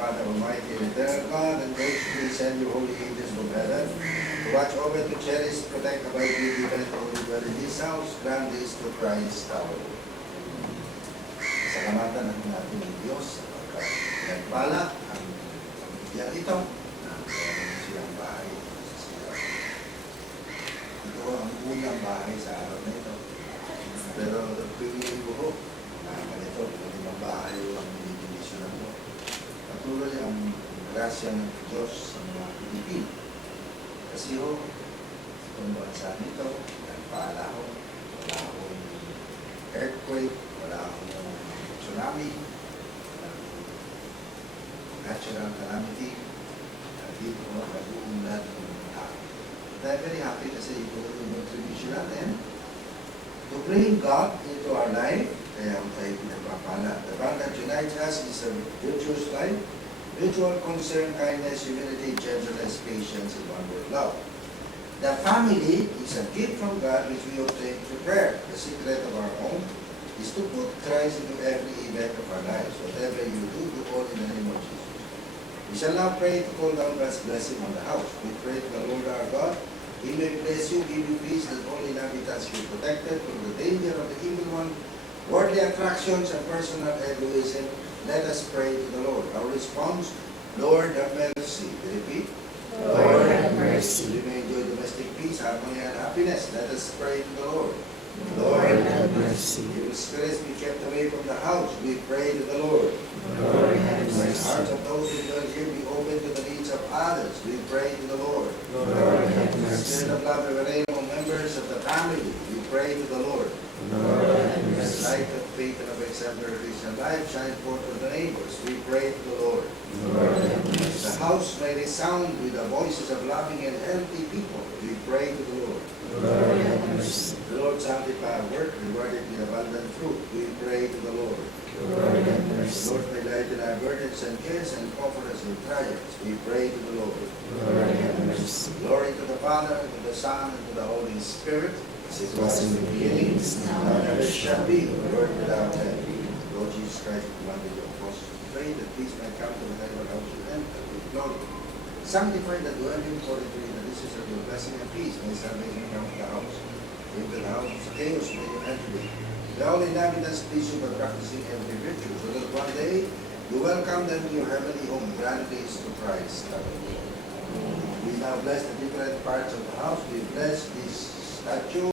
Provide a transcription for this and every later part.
Father Almighty, and eternal God, and graciously send your holy angels from heaven to watch over, to cherish, protect, abide with you, and only dwell in this house. Grant this to Christ our Lord. Salamatan natin natin ng Diyos sapagkat pinagpala ang pamilya ito na meron silang bahay sa siya. Ito ang unang bahay sa araw na ito. Pero pili ko na ganito, ang bahay ang binibinisyonan mo. Patuloy ang grasya ng Diyos sa mga Pilipino. Kasi itong bansa nito, nagpaala ko, wala akong earthquake, wala akong tsunami, natural calamity, dito ko nag-uunlad ng mga tao. I'm very happy kasi ito yung contribution natin to bring God into our life, kaya tayo pinagpapala. The bond that unites us is a virtuous life, mutual concern, kindness, humility, gentleness, patience, and one word, love. The family is a gift from God which we obtain through prayer. The secret of our home is to put Christ into every event of our lives. Whatever you do, do all in the name of Jesus. We shall now pray to call down God's blessing on the house. We pray to the Lord our God. He may bless you, give you peace, that all inhabitants be protected from the danger of the evil one, worldly attractions, and personal egoism. Let us pray to the Lord. Our response, Lord have mercy. Repeat. Lord have mercy. We may enjoy domestic peace, harmony, and happiness. Let us pray to the Lord. Lord have mercy. Evil spirits be kept away from the house. We pray to the Lord. Lord have The mercy. hearts of those who dwell here be open to the needs of others. We pray to the Lord. Lord have The mercy. spirit of love and reign among members of the family. We pray to the Lord. Lord have The mercy. light of faith and of exemplary Christian life shine forth to the neighbors. We pray to the Lord. Lord have The mercy. house may resound with the voices of loving and healthy people. We pray to the Lord. Lord have mercy. The Lord sanctify our work, reward it with abundant fruit. We pray to the Lord. Lord have The mercy. Lord may lighten our burdens and cares and comfort us in trials. We pray to the Lord. Lord have mercy. Glory to the Father, and to the Son, and to the Holy Spirit, as it was in the beginning, now and ever shall be, Lord without end. Lord Jesus Christ, commanded your apostles to pray that peace may come to the neighbor house to them, that we glory. Sanctify the dwelling for it, that this is your blessing and peace. May salvation come to the house. Into the house of chaos may you enter it. The all inhabitants please you by practicing every virtue, so that one day you welcome them to your heavenly home. Grant this to Christ our Lord. We now bless the different parts of the house. We bless this statue,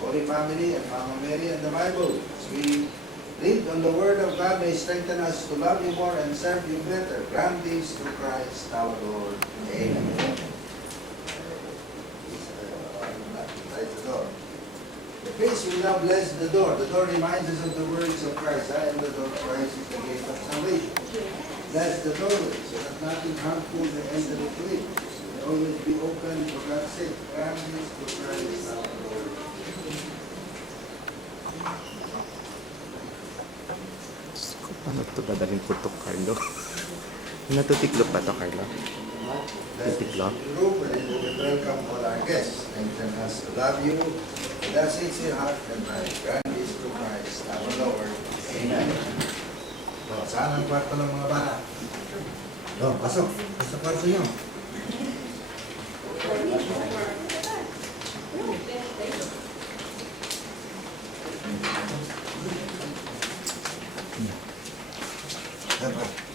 Holy Family, and Mama Mary, and the Bible. As we read on the Word of God, may strengthen us to love you more and serve you better. Grant this to Christ our Lord. Amen. Praise the Lord. The priest will now bless the door. The door reminds us of the words of Christ. I am the door. Christ is the gate of salvation. Bless the doorway so that nothing harmful may enter into it. May always be open for God's sake. Grant this to Christ our Lord. Ano to dadalhin ko to, Carlo? Natutiklop pa to, Carlo? Bless this group and we will welcome all our guests. Strengthen us to love you with our sincere heart and mind. Grant this to Christ our Lord. Amen. So, saan ang kwarto ng mga bata? No, pasok. Pasok kwarto nyo.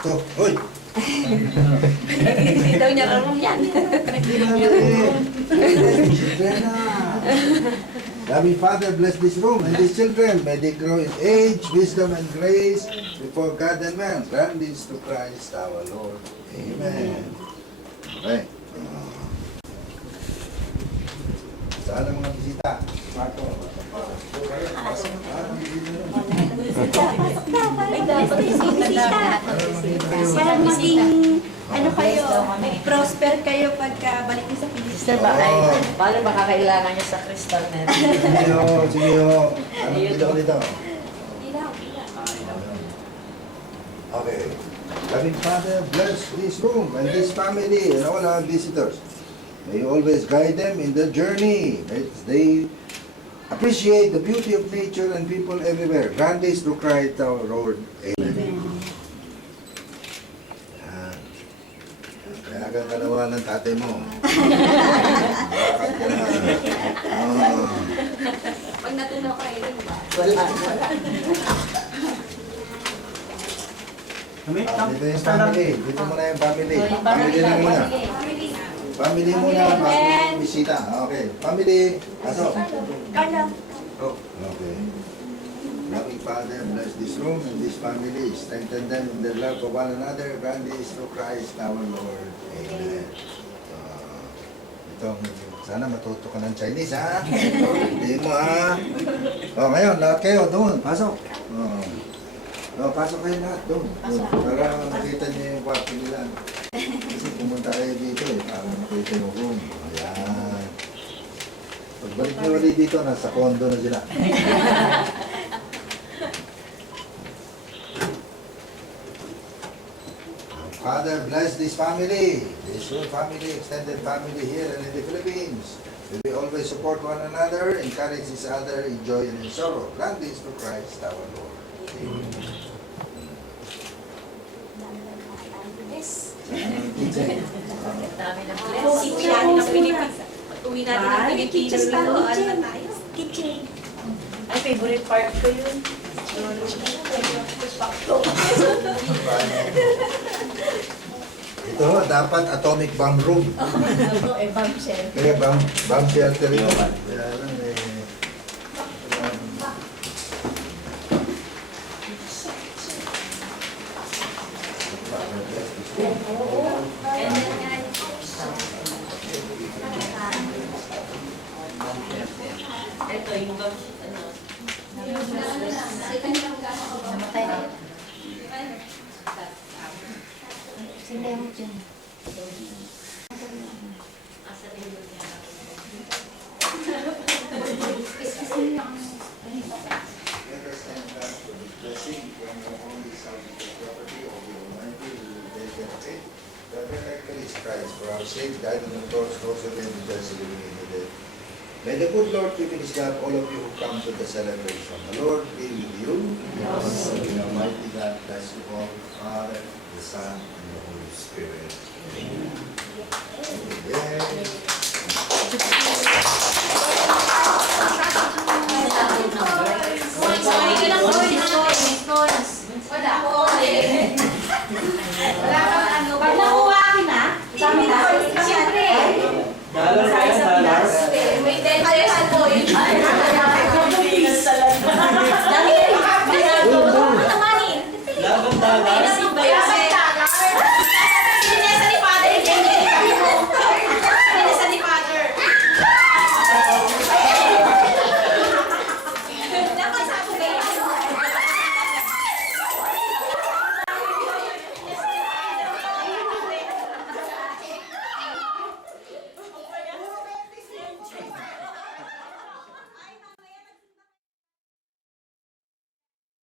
Ito, hoy! Hindi daw niya alam yan. Loving Father, bless this room and these children. May they grow in age, wisdom, and grace before God and man. Grant this to Christ our Lord. Amen. Okay. Saan ang mga bisita? Marco. Ay, dapat bisita. Para maging, ano kayo, prosper kayo pagka balik niyo sa Pilipinas. Ba, ay, paano makakailangan niya sa crystal net? Sige ho, sige ho. Anong video ko dito? Okay. Loving Father, bless this room and this family and all our visitors. May you always guide them in the journey. May they appreciate the beauty of nature and people everywhere. Grant this through Christ our Lord. Amen. tatay mo. Bakit ka na? Oo. Pag natunaw kayo, di ba? Wala. Dito yung family. Dito muna yung family. So, yung Family lang muna. Family. Family muna, bago yung bisita. Okay. Family. Pasok. Carla. Okay. Loving Father, bless this room and this family. Strengthen them in their love for one another. Grant this through Christ our Lord. Amen. Ito, sana matuto ka ng Chinese, ha? Hindi mo, ha? O, ngayon, lahat kayo, doon. Pasok. Pasok kayo lahat, doon. Para makita niyo yung kwarto nila. Kasi pumunta kayo dito, para makita yung room. Ayan. Pagbalik niyo ulit dito, nasa condo na sila. Father, bless this family, this whole family, extended family here and in the Philippines. May we always support one another, encourage each other in joy and in sorrow. Grant this through Christ our Lord. Amen. Yes. Dami ng Uwi natin ng Pilipinas. Uwi natin ng Pilipinas. Ano na tayo? Kitchen. Ay, favorite part ko yun. Ito, dapat atomic bomb room. Ako, bomb shell. Kaya bomb shelter yun. Kaya lang, Ito, yung bomb shell. Namatay na. Sila mo dyan. Let us stand back for this blessing from your only Son, the property of the Almighty, who will take care of it. The perfect is Christ, for our sake, died on the cross, rose again, and just living in the dead. May the good Lord give his God all of you who come to the celebration. The Lord be with you. Yes. The Almighty God bless you all, the Father, the Son, and the Holy Spirit. Amen. Pag nakuha akin na, sabi na, siyempre. Dalar ka yan, dalar. May dental po yun.